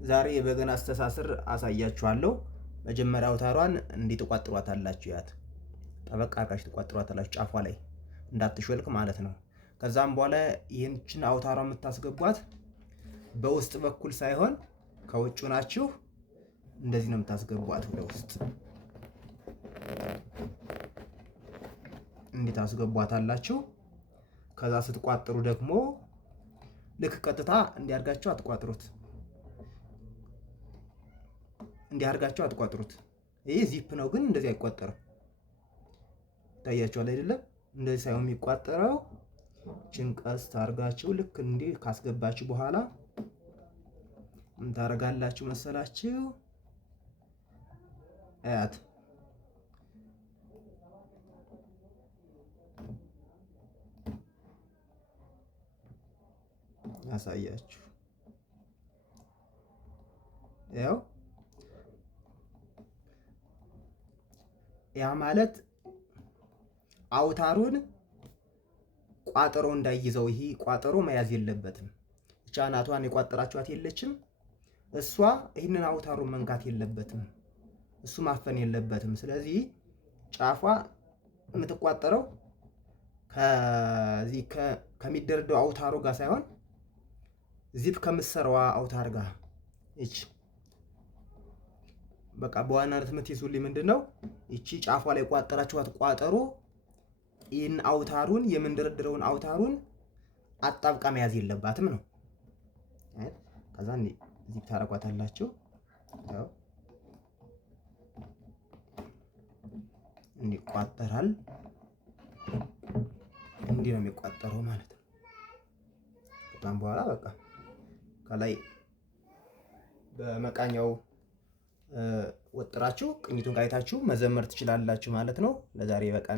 ዛሬ የበገና አስተሳሰር አሳያችኋለሁ። መጀመሪያ አውታሯን እንዲትቋጥሯታላችሁ ያት ጠበቅ አድርጋችሁ ትቋጥሯታላችሁ ጫፏ ላይ እንዳትሾልክ ማለት ነው። ከዛም በኋላ ይህችን አውታሯን የምታስገቧት በውስጥ በኩል ሳይሆን ከውጭ ናችሁ እንደዚህ ነው የምታስገቧት። ወደ ውስጥ እንዴት አስገቧታላችሁ። ከዛ ስትቋጥሩ ደግሞ ልክ ቀጥታ እንዲያርጋችሁ አትቋጥሩት። እንዲያርጋችሁ አትቋጥሩት። ይሄ ዚፕ ነው ግን እንደዚህ አይቋጠርም። ታያችኋል አይደለም? እንደዚህ ሳይሆን የሚቋጠረው ጭንቀስ ታርጋችሁ ልክ እንዲህ ካስገባችሁ በኋላ ምን ታረጋላችሁ መሰላችሁ? አያት ያሳያችሁ። ያው ያ ማለት አውታሩን ቋጠሮ እንዳይዘው። ይሄ ቋጠሮ መያዝ የለበትም። ብቻ ናቷን የቋጠራችኋት የለችም። እሷ ይህንን አውታሩን መንካት የለበትም። እሱ ማፈን የለበትም። ስለዚህ ጫፏ የምትቋጠረው ከዚህ ከሚደረደው አውታሩ ጋር ሳይሆን ዚፕ ከምትሰራዋ አውታር ጋር እቺ በቃ በዋናነት የምትይዙልኝ ምንድነው እቺ ጫፏ ላይ ቋጠራችኋት ቋጠሮ ይህን አውታሩን የምንደረድረውን አውታሩን አጣብቃ መያዝ የለባትም ነው። ከዛ ዚፕ ታረጓታላችሁ። ያው እንዲቋጠራል እንዲህ ነው የሚቋጠረው ማለት ነው። ከዛም በኋላ በቃ ከላይ በመቃኛው ወጥራችሁ ቅኝቱን ጋይታችሁ መዘመር ትችላላችሁ ማለት ነው። ለዛሬ በቃ